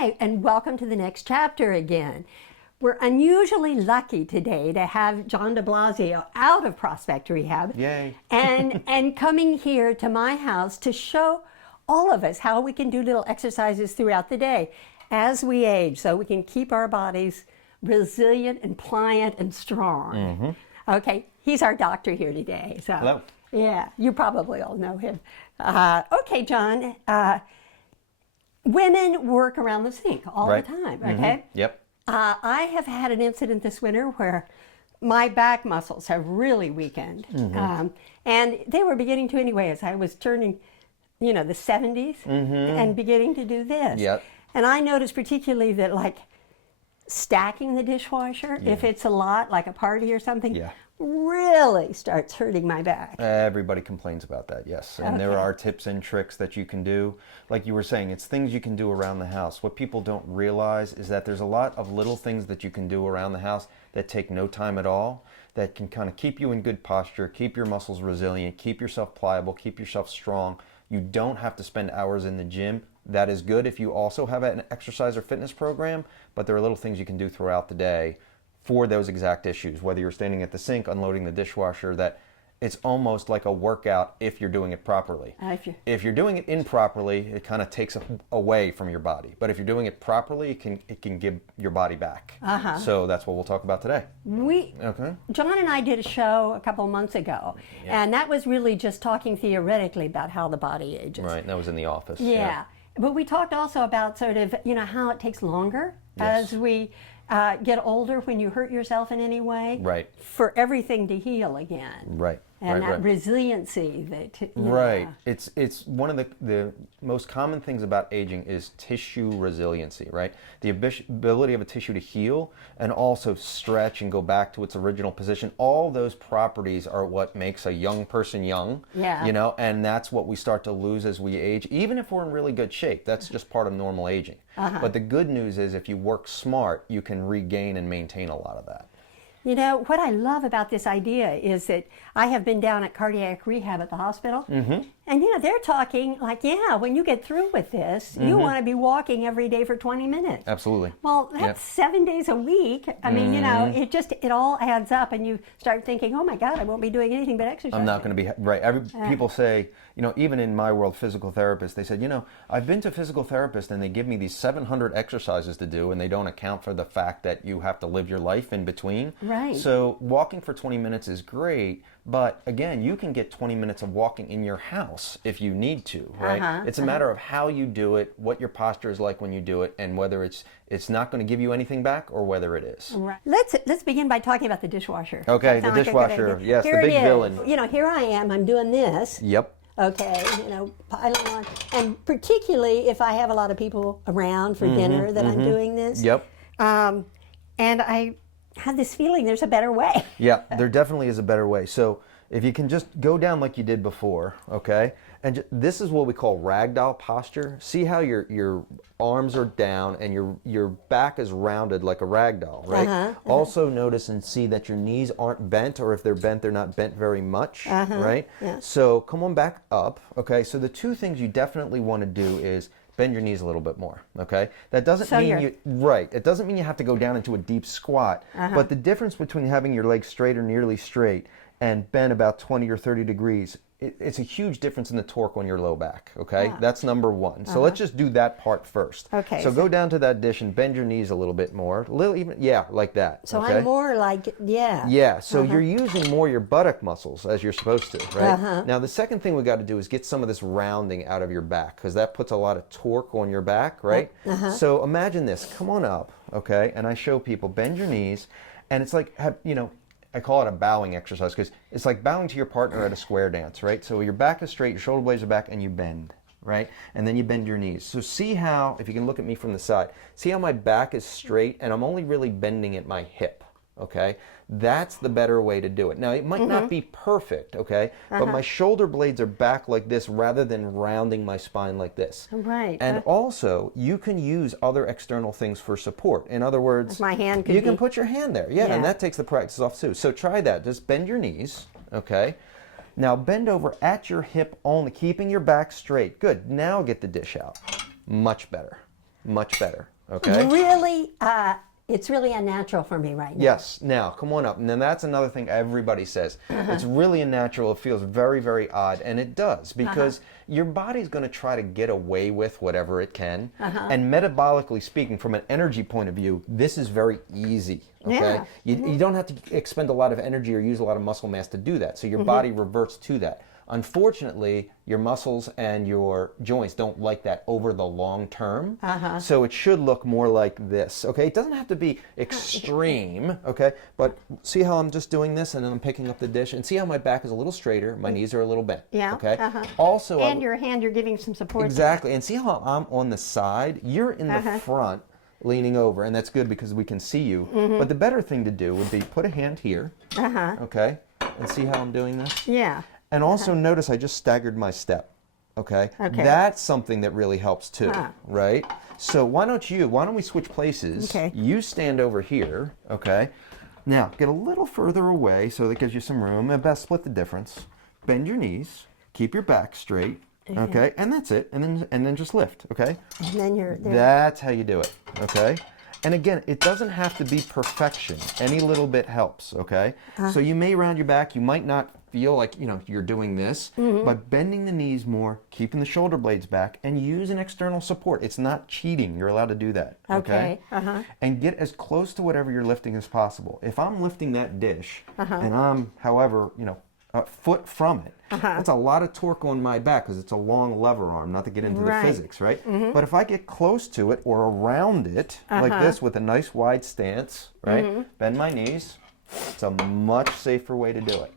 Hi, and welcome to the next chapter again. We're unusually lucky today to have John de Blasio out of Prospect Rehab. Yay. and coming here to my house to show all of us how we can do little exercises throughout the day as we age so we can keep our bodies resilient and pliant and strong. Mm-hmm. Okay, he's our doctor here today. So, hello. Yeah, you probably all know him. Okay, John, women work around the sink all the time, okay? Mm-hmm. Yep. I have had an incident this winter where my back muscles have really weakened. And they were beginning to anyway as I was turning, the 70s and beginning to do this. Yep. And I noticed particularly that like stacking the dishwasher, if it's a lot, like a party or something, really starts hurting my back. Everybody complains about that, yes. And there are tips and tricks that you can do. Like you were saying, it's things you can do around the house. What people don't realize is that there's a lot of little things that you can do around the house that take no time at all, that can kind of keep you in good posture, keep your muscles resilient, keep yourself pliable, keep yourself strong. You don't have to spend hours in the gym. That is good if you also have an exercise or fitness program, but there are little things you can do throughout the day for those exact issues, whether you're standing at the sink, unloading the dishwasher, that it's almost like a workout if you're doing it properly. If you're doing it improperly, it kind of takes away from your body. But if you're doing it properly, it can give your body back. So that's what we'll talk about today. John and I did a show a couple of months ago, and that was really just talking theoretically about how the body ages. Right, that was in the office. Yeah. But we talked also about sort of, how it takes longer as we get older, when you hurt yourself in any way, for everything to heal again. And that resiliency that It's one of the most common things about aging is tissue resiliency, right? The ability of a tissue to heal and also stretch and go back to its original position. All those properties are what makes a young person young. And that's what we start to lose as we age, even if we're in really good shape. That's just part of normal aging. But the good news is if you work smart, you can regain and maintain a lot of that. What I love about this idea is that I have been down at cardiac rehab at the hospital, and they're talking like, when you get through with this, you want to be walking every day for 20 minutes. Absolutely. Well, that's 7 days a week. I mean, it all adds up, and you start thinking, oh my God, I won't be doing anything but exercise. I'm not going to be, people say, even in my world, physical therapists, they said, I've been to physical therapists and they give me these 700 exercises to do, and they don't account for the fact that you have to live your life in between. So walking for 20 minutes is great, but again, you can get 20 minutes of walking in your house if you need to, right? It's a matter of how you do it, what your posture is like when you do it, and whether it's not going to give you anything back or whether it is. Let's begin by talking about the dishwasher. Okay, the dishwasher, yes, the big villain. Here I am, I'm doing this. Okay, piling on. And particularly if I have a lot of people around for dinner that I'm doing this. And I had this feeling there's a better way. There definitely is a better way. So if you can just go down like you did before, okay? And this is what we call ragdoll posture. See how your arms are down and your back is rounded like a ragdoll, right? Also notice and see that your knees aren't bent, or if they're bent, they're not bent very much, right? So come on back up, okay? So the two things you definitely want to do is bend your knees a little bit more, okay? That doesn't mean it doesn't mean you have to go down into a deep squat, but the difference between having your legs straight or nearly straight and bent about 20 or 30 degrees, it's a huge difference in the torque on your low back, okay? That's number one. So let's just do that part first. Okay. So go down to that dish and bend your knees a little bit more. Like that. So okay? I'm more like, so you're using more your buttock muscles as you're supposed to, right? Now the second thing we got to do is get some of this rounding out of your back, because that puts a lot of torque on your back, right? So imagine this. Come on up, okay? And I show people, bend your knees, and it's like, I call it a bowing exercise because it's like bowing to your partner at a square dance, right? So your back is straight, your shoulder blades are back, and you bend, right? And then you bend your knees. So see how, if you can look at me from the side, see how my back is straight and I'm only really bending at my hip, okay? That's the better way to do it. Now, it might not be perfect, okay? But my shoulder blades are back like this rather than rounding my spine like this. And also, you can use other external things for support. In other words, my hand could you can put your hand there. And that takes the practice off too. So try that. Just bend your knees, okay? Now bend over at your hip only, keeping your back straight. Good. Now get the dish out. Much better. much better, okay? Really, it's really unnatural for me right now. Yes. Now, come on up. And then that's another thing everybody says. It's really unnatural. It feels very, very odd. And it does, because your body's going to try to get away with whatever it can. And metabolically speaking, from an energy point of view, this is very easy. Okay? Yeah. You don't have to expend a lot of energy or use a lot of muscle mass to do that. So your body reverts to that. Unfortunately, your muscles and your joints don't like that over the long term. So it should look more like this. Okay, it doesn't have to be extreme. Okay, but see how I'm just doing this and then I'm picking up the dish, and see how my back is a little straighter, my knees are a little bent. Yeah. Okay. Also, and your hand, you're giving some support. Exactly, and see how I'm on the side. You're in the front, leaning over, and that's good because we can see you. But the better thing to do would be put a hand here. Okay, and see how I'm doing this. Yeah. And also notice I just staggered my step, okay? That's something that really helps too, right? So why don't we switch places? Okay. You stand over here, okay? Now, get a little further away so that gives you some room. And best split the difference. Bend your knees, keep your back straight, okay? And that's it, and then just lift, okay? And then you're there. That's how you do it, okay? And again, it doesn't have to be perfection. Any little bit helps, okay? So you may round your back, you might not feel like, you're doing this, but bending the knees more, keeping the shoulder blades back, and use an external support. It's not cheating. You're allowed to do that, okay? And get as close to whatever you're lifting as possible. If I'm lifting that dish, and I'm, however, a foot from it, that's a lot of torque on my back because it's a long lever arm, not to get into the physics, right? But if I get close to it or around it, like this with a nice wide stance, right? Bend my knees. It's a much safer way to do it.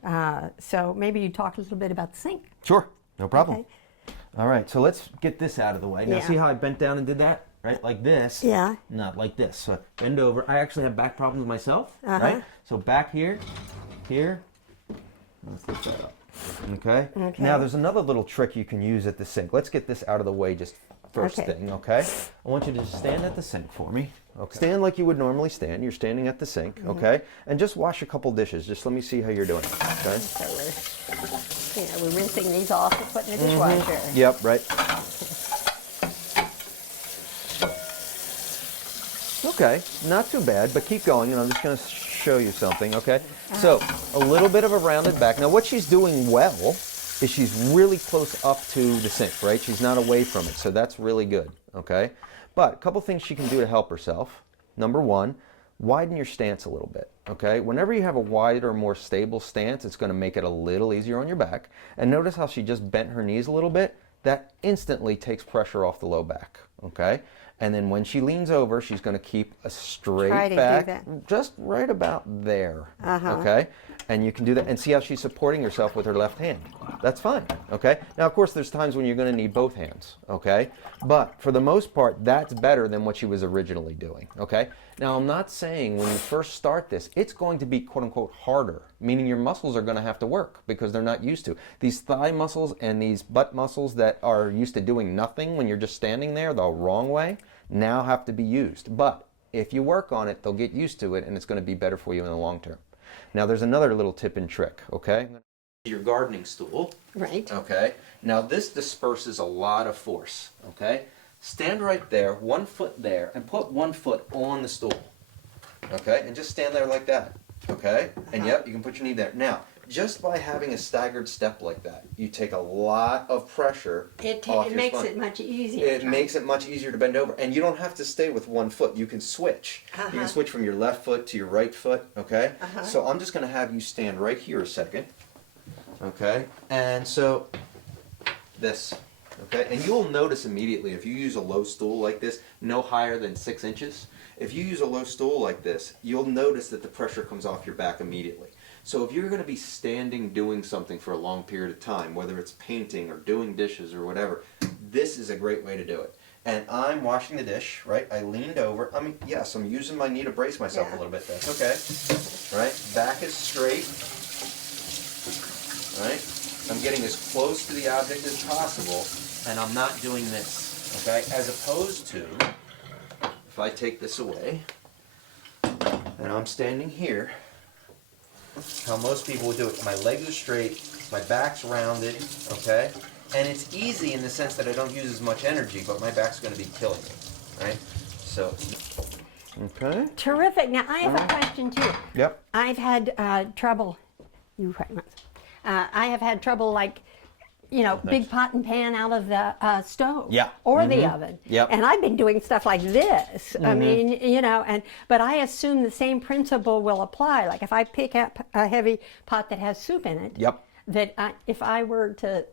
So maybe you talk a little bit about the sink. Sure, no problem. Okay. All right, so let's get this out of the way. Now see how I bent down and did that? Right, like this. Yeah. Not like this. So bend over. I actually have back problems myself, right? So back here, here. Let's lift that up. Okay? Now there's another little trick you can use at the sink. Let's get this out of the way just first thing, okay? I want you to just stand at the sink for me. Okay. Stand like you would normally stand. You're standing at the sink, okay? And just wash a couple dishes. Just let me see how you're doing, okay? So we're rinsing these off and putting in the dishwasher. Yep, right. Okay, not too bad, but keep going, and I'm just going to show you something, okay? So, a little bit of a rounded back. Now, what she's doing well is she's really close up to the sink, right? She's not away from it, so that's really good, okay? But a couple things she can do to help herself. Number one, widen your stance a little bit, okay? Whenever you have a wider, more stable stance, it's going to make it a little easier on your back. And notice how she just bent her knees a little bit? That instantly takes pressure off the low back, okay? And then when she leans over, she's going to keep a straight back, just right about there, okay? And you can do that, and see how she's supporting herself with her left hand. That's fine, okay? Now, of course, there's times when you're going to need both hands, okay? But for the most part, that's better than what she was originally doing, okay? Now, I'm not saying when you first start this, it's going to be quote-unquote harder, meaning your muscles are going to have to work because they're not used to. These thigh muscles and these butt muscles that are used to doing nothing when you're just standing there the wrong way now have to be used. But if you work on it, they'll get used to it, and it's going to be better for you in the long term. Now, there's another little tip and trick, okay? Your gardening stool. Right. Okay. Now, this disperses a lot of force, okay? Stand right there, 1 foot there, and put 1 foot on the stool, okay? And just stand there like that, okay? And yep, you can put your knee there. Now, just by having a staggered step like that, you take a lot of pressure off your spine. It makes it much easier. It makes it much easier to bend over. And you don't have to stay with 1 foot. You can switch. You can switch from your left foot to your right foot, okay? So I'm just going to have you stand right here a second, okay? And so this, okay? And you'll notice immediately if you use a low stool like this, no higher than 6 inches, if you use a low stool like this, you'll notice that the pressure comes off your back immediately. So if you're going to be standing doing something for a long period of time, whether it's painting or doing dishes or whatever, this is a great way to do it. And I'm washing the dish, right? I leaned over. I mean, yes, I'm using my knee to brace myself a little bit. That's okay, right? Back is straight, right? I'm getting as close to the object as possible, and I'm not doing this, okay? As opposed to, if I take this away, and I'm standing here, how most people would do it. My legs are straight, my back's rounded, okay? And it's easy in the sense that I don't use as much energy, but my back's going to be killing me, right? So, okay. Terrific. Now, I have a question, too. Yep. I've had trouble. I have had trouble, like, big pot and pan out of the stove or the oven. Yep. And I've been doing stuff like this. I mean, but I assume the same principle will apply. Like if I pick up a heavy pot that has soup in it, that if I were to...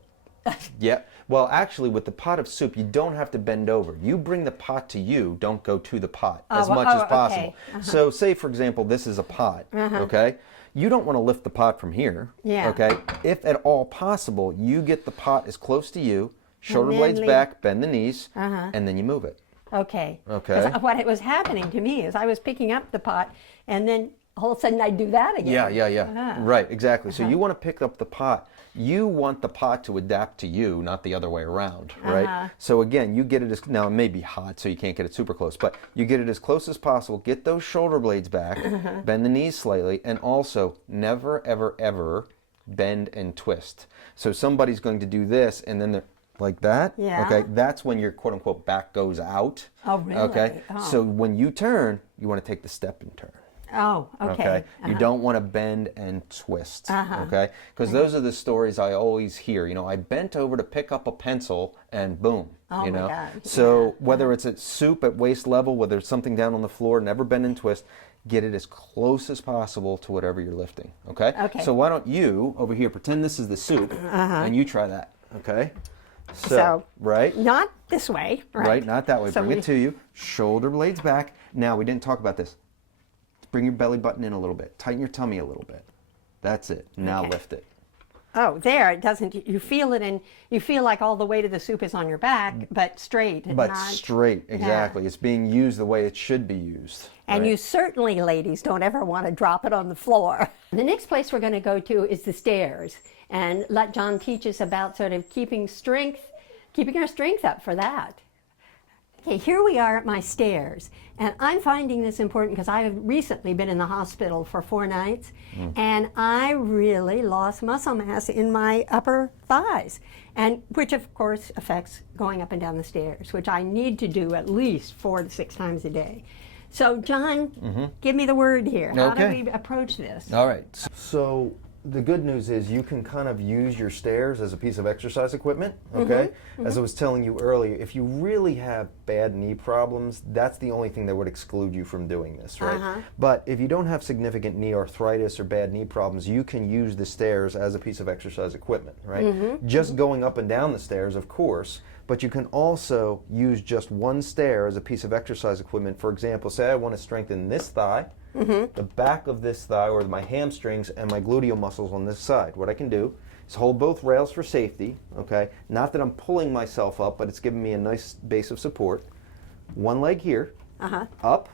Yeah. Well, actually, with the pot of soup, you don't have to bend over. You bring the pot to you, don't go to the pot as much as possible. Okay. So say, for example, this is a pot, okay? You don't want to lift the pot from here, okay? If at all possible, you get the pot as close to you, shoulder blades back, bend the knees, and then you move it. Okay. Okay. What was happening to me is I was picking up the pot, and then all of a sudden I'd do that again. Yeah. Right, exactly. So you want to pick up the pot. You want the pot to adapt to you, not the other way around, right? So again, you get it as, now it may be hot, so you can't get it super close, but you get it as close as possible. Get those shoulder blades back, bend the knees slightly, and also never, ever, ever bend and twist. So somebody's going to do this, and then they're like that. Okay, that's when your quote unquote back goes out. Oh, really? Okay, so when you turn, you want to take the step and turn. Oh, okay. You don't want to bend and twist, okay? Because those are the stories I always hear. I bent over to pick up a pencil and boom, my God. So whether it's at soup at waist level, whether it's something down on the floor, never bend and twist, get it as close as possible to whatever you're lifting, okay? So why don't you, over here, pretend this is the soup, and you try that, okay? So, right? Not this way, right? Right, not that way. So bring it to you. Shoulder blades back. Now, we didn't talk about this. Bring your belly button in a little bit. Tighten your tummy a little bit. That's it. Now lift it. Oh, there. It doesn't. You feel it, and you feel like all the weight of the soup is on your back, but straight. But straight, exactly. It's being used the way it should be used. And you certainly, ladies, don't ever want to drop it on the floor. The next place we're going to go to is the stairs, and let John teach us about sort of keeping our strength up for that. Okay, here we are at my stairs, and I'm finding this important because I have recently been in the hospital for 4 nights, and I really lost muscle mass in my upper thighs, and which of course affects going up and down the stairs, which I need to do at least 4 to 6 times a day. So, John, give me the word here. How do we approach this? All right. So the good news is you can kind of use your stairs as a piece of exercise equipment, okay? As I was telling you earlier, if you really have bad knee problems, that's the only thing that would exclude you from doing this, right? But if you don't have significant knee arthritis or bad knee problems, you can use the stairs as a piece of exercise equipment, right? Just going up and down the stairs, of course, but you can also use just one stair as a piece of exercise equipment. For example, say I want to strengthen this thigh, the back of this thigh, or my hamstrings and my gluteal muscles on this side. What I can do is hold both rails for safety, okay? Not that I'm pulling myself up, but it's giving me a nice base of support. One leg here, up,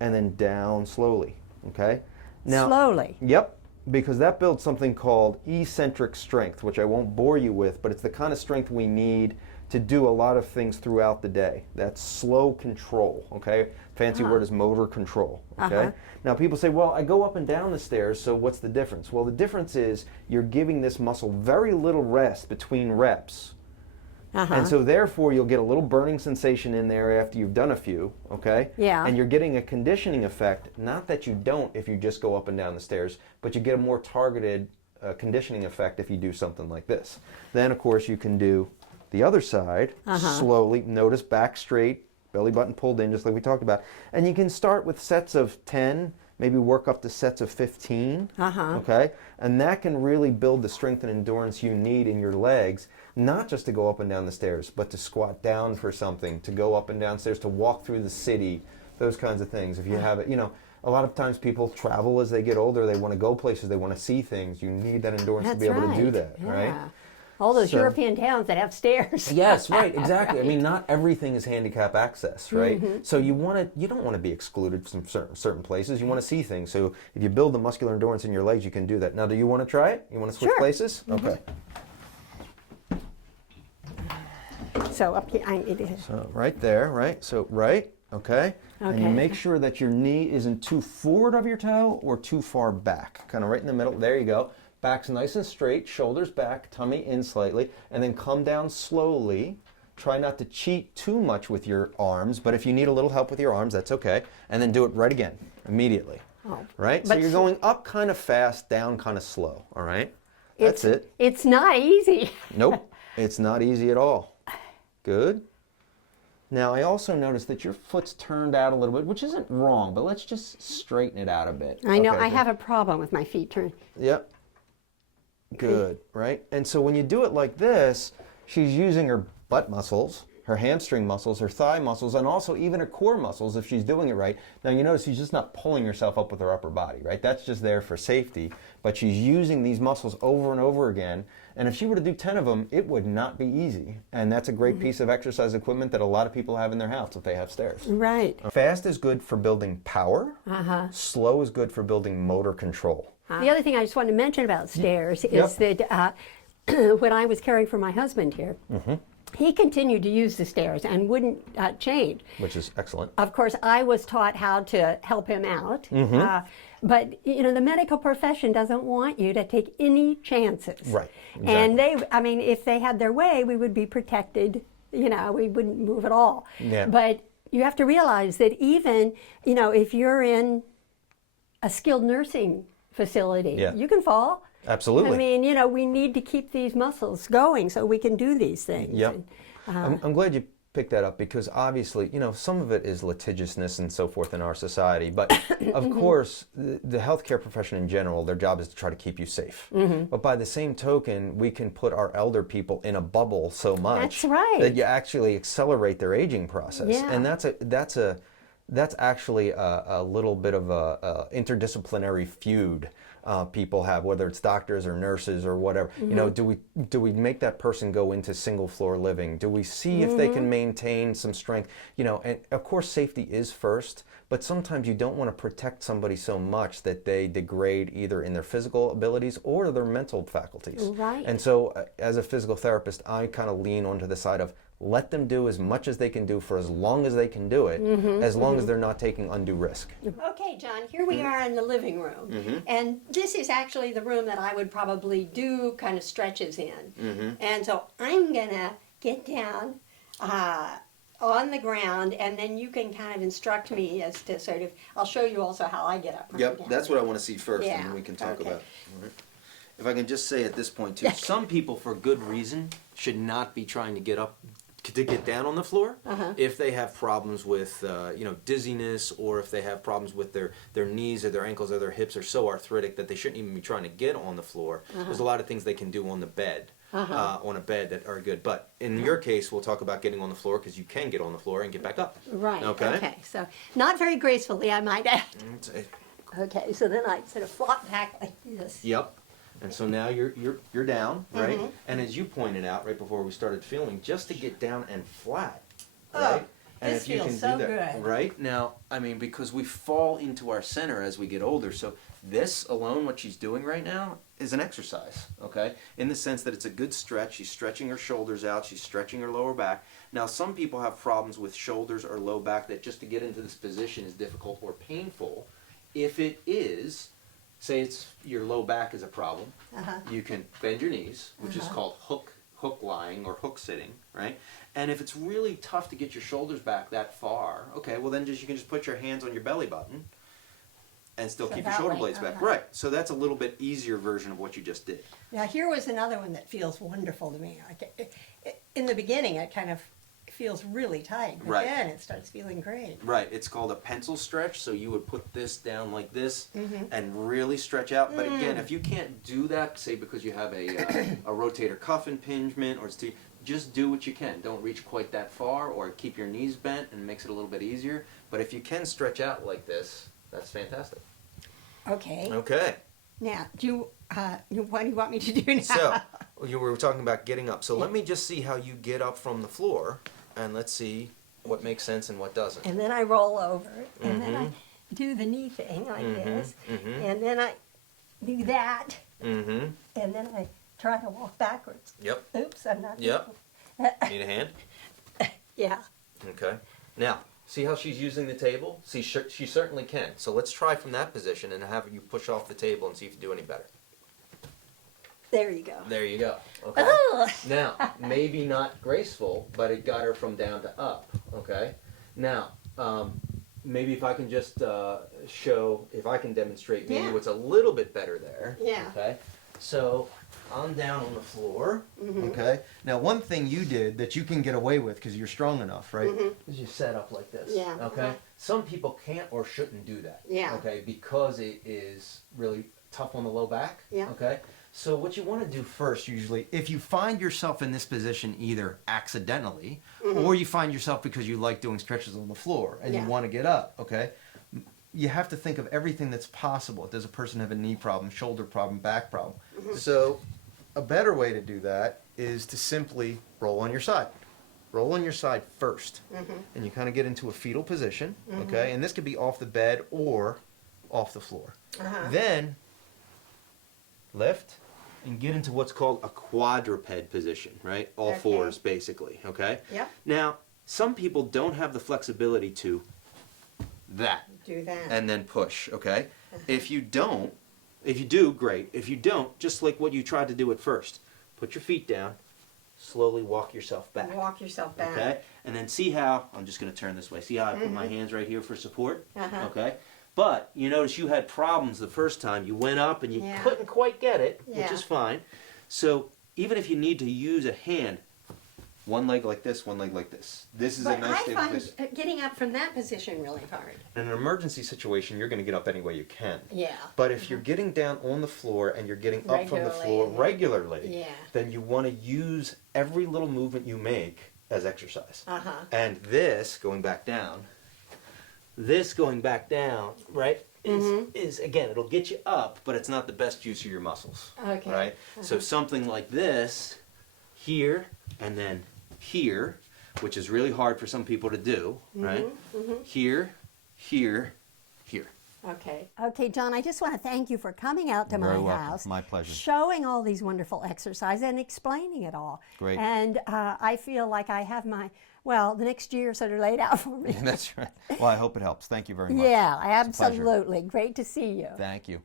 and then down slowly, okay? Now, slowly? Yep, because that builds something called eccentric strength, which I won't bore you with, but it's the kind of strength we need to do a lot of things throughout the day. That's slow control, okay? Fancy word is motor control, okay? Now people say, well, I go up and down the stairs, so what's the difference? Well, the difference is you're giving this muscle very little rest between reps. And so therefore you'll get a little burning sensation in there after you've done a few, okay? And you're getting a conditioning effect, not that you don't if you just go up and down the stairs, but you get a more targeted conditioning effect if you do something like this. Then of course you can do the other side, slowly, notice back straight, belly button pulled in, just like we talked about. And you can start with sets of 10, maybe work up to sets of 15, okay? And that can really build the strength and endurance you need in your legs, not just to go up and down the stairs, but to squat down for something, to go up and down stairs, to walk through the city, those kinds of things. If you have it, a lot of times people travel as they get older, they want to go places, they want to see things. You need that endurance to be able to do that, right? All those European towns that have stairs. Yes, right, exactly. I mean, not everything is handicap access, right? So you don't want to be excluded from certain places. You want to see things. So if you build the muscular endurance in your legs, you can do that. Now, do you want to try it? You want to switch places? Okay. So up here, it is. So right there, right? So right, okay. And you make sure that your knee isn't too forward of your toe or too far back. Kind of right in the middle. There you go. Back's nice and straight, shoulders back, tummy in slightly, and then come down slowly Try not to cheat too much with your arms, but if you need a little help with your arms, that's okay. And then do it right again, immediately. Oh, right? So you're going up kind of fast, down kind of slow, all right? That's it. It's not easy. Nope, it's not easy at all. Good. Now, I also noticed that your foot's turned out a little bit, which isn't wrong, but let's just straighten it out a bit. I know, I have a problem with my feet turned. Yep. Good, right? And so when you do it like this, she's using her butt muscles, her hamstring muscles, her thigh muscles, and also even her core muscles if she's doing it right. Now you notice she's just not pulling herself up with her upper body, right? That's just there for safety, but she's using these muscles over and over again. And if she were to do 10 of them, it would not be easy. And that's a great piece of exercise equipment that a lot of people have in their house if they have stairs. Right. Fast is good for building power. Slow is good for building motor control. The other thing I just wanted to mention about stairs is that when I was caring for my husband here, he continued to use the stairs and wouldn't change. Which is excellent. Of course, I was taught how to help him out. But, you know, the medical profession doesn't want you to take any chances. Right. Exactly. And I mean, if they had their way, we would be protected. You know, we wouldn't move at all. Yeah. But you have to realize that even, you know, if you're in a skilled nursing facility, you can fall. Absolutely. I mean, you know, we need to keep these muscles going so we can do these things. Yep. I'm glad you picked that up because obviously, you know, some of it is litigiousness and so forth in our society. But of course, the healthcare profession in general, their job is to try to keep you safe. But by the same token, we can put our elder people in a bubble so much that you actually accelerate their aging process. Yeah. And that's actually a little bit of a interdisciplinary feud. People have, whether it's doctors or nurses or whatever. You know, do we make that person go into single floor living? Do we see if they can maintain some strength? You know, and of course safety is first, but sometimes you don't want to protect somebody so much that they degrade either in their physical abilities or their mental faculties. Right. And so as a physical therapist, I kind of lean onto the side of let them do as much as they can do for as long as they can do it, as long as they're not taking undue risk. Okay, John, here we are in the living room. And this is actually the room that I would probably do kind of stretches in. And so I'm going to get down on the ground, and then you can kind of instruct me as to sort of, I'll show you also how I get up. Yep, that's what I want to see first, and then we can talk about it. If I can just say at this point, too, some people, for good reason, should not be trying to get up to get down on the floor if they have problems with you know, dizziness, or if they have problems with their knees or their ankles or their hips are so arthritic that they shouldn't even be trying to get on the floor. There's a lot of things they can do on the bed, on a bed that are good. But in your case, we'll talk about getting on the floor because you can get on the floor and get back up. Right. Okay. So not very gracefully, I might add. Okay. So then I sort of flop back like this. Yep. And so now you're down, right? And as you pointed out right before we started filming, just to get down and flat, right? And this if you feels can so do that, good. right? Now, I mean, because we fall into our center as we get older, so this alone, what she's doing right now, is an exercise, okay? In the sense that it's a good stretch. She's stretching her shoulders out. She's stretching her lower back. Now, some people have problems with shoulders or low back that just to get into this position is difficult or painful. If it is, say it's your low back is a problem, you can bend your knees, which is called hook lying or hook sitting, right? And if it's really tough to get your shoulders back that far, okay, well then you can just put your hands on your belly button and still keep your shoulder blades back. Right, so that's a little bit easier version of what you just did. Now here was another one that feels wonderful to me. Like in the beginning it kind of feels really tight, but then it starts feeling great. Right, it's called a pencil stretch, so you would put this down like this and really stretch out. But again, if you can't do that, say because you have a rotator cuff impingement or just do what you can. Don't reach quite that far or keep your knees bent, and it makes it a little bit easier. But if you can stretch out like this, that's fantastic. Okay. Okay. Now, what do you want me to do now? So, you were talking about getting up. So let me just see how you get up from the floor, and let's see what makes sense and what doesn't. And then I roll over, and then I do the knee thing like this, and then I do that, and then I try to walk backwards. Yep. Oops, I'm not. Yep. Need a hand? Yeah. Okay. Now, see how she's using the table? See, she certainly can. So let's try from that position and have you push off the table and see if you do any better. There you go. There you go. Okay. Oh. Now, maybe not graceful, but it got her from down to up. Okay. Now, maybe if I can just show, if I can demonstrate maybe what's a little bit better there. Yeah. Okay. So I'm down on the floor. Okay. Now, one thing you did that you can get away with because you're strong enough, right? Is you set up like this. Yeah. Okay. Some people can't or shouldn't do that. Yeah. Okay. Because it is really tough on the low back. Yeah. Okay. So what you want to do first, usually, if you find yourself in this position either accidentally or you find yourself because you like doing stretches on the floor and you want to get up, okay, you have to think of everything that's possible. Does a person have a knee problem, shoulder problem, back problem? So a better way to do that is to simply roll on your side. Roll on your side first. And you kind of get into a fetal position, okay, and this could be off the bed or off the floor. Then lift and get into what's called a quadruped position, right? All fours, basically, okay? Yep. Now, some people don't have the flexibility to do that. and then push, okay? If you don't, if you do, great. If you don't, just like what you tried to do at first, put your feet down, slowly walk yourself back. Walk yourself back. Okay? And then see how, I'm just going to turn this way. See how I put my hands right here for support? Okay? But you notice you had problems the first time. You went up and you couldn't quite get it, which is fine. So even if you need to use a hand, one leg like this, one leg like this. This is a nice stable position. I find getting up from that position really hard. In an emergency situation, you're going to get up any way you can. Yeah. But if you're getting down on the floor and you're getting up from the floor regularly, then you want to use every little movement you make as exercise. And this, going back down, right, is again, it'll get you up, but it's not the best use of your muscles. Okay. Right? So something like this, here, and then here, which is really hard for some people to do, right? Here, here, here. Okay. Okay, John, I just want to thank you for coming out to my house. My pleasure. Showing all these wonderful exercises and explaining it all. Great. And I feel like I have the next year sort of laid out for me. That's right. Well, I hope it helps. Thank you very much. Yeah, absolutely. Great to see you. Thank you.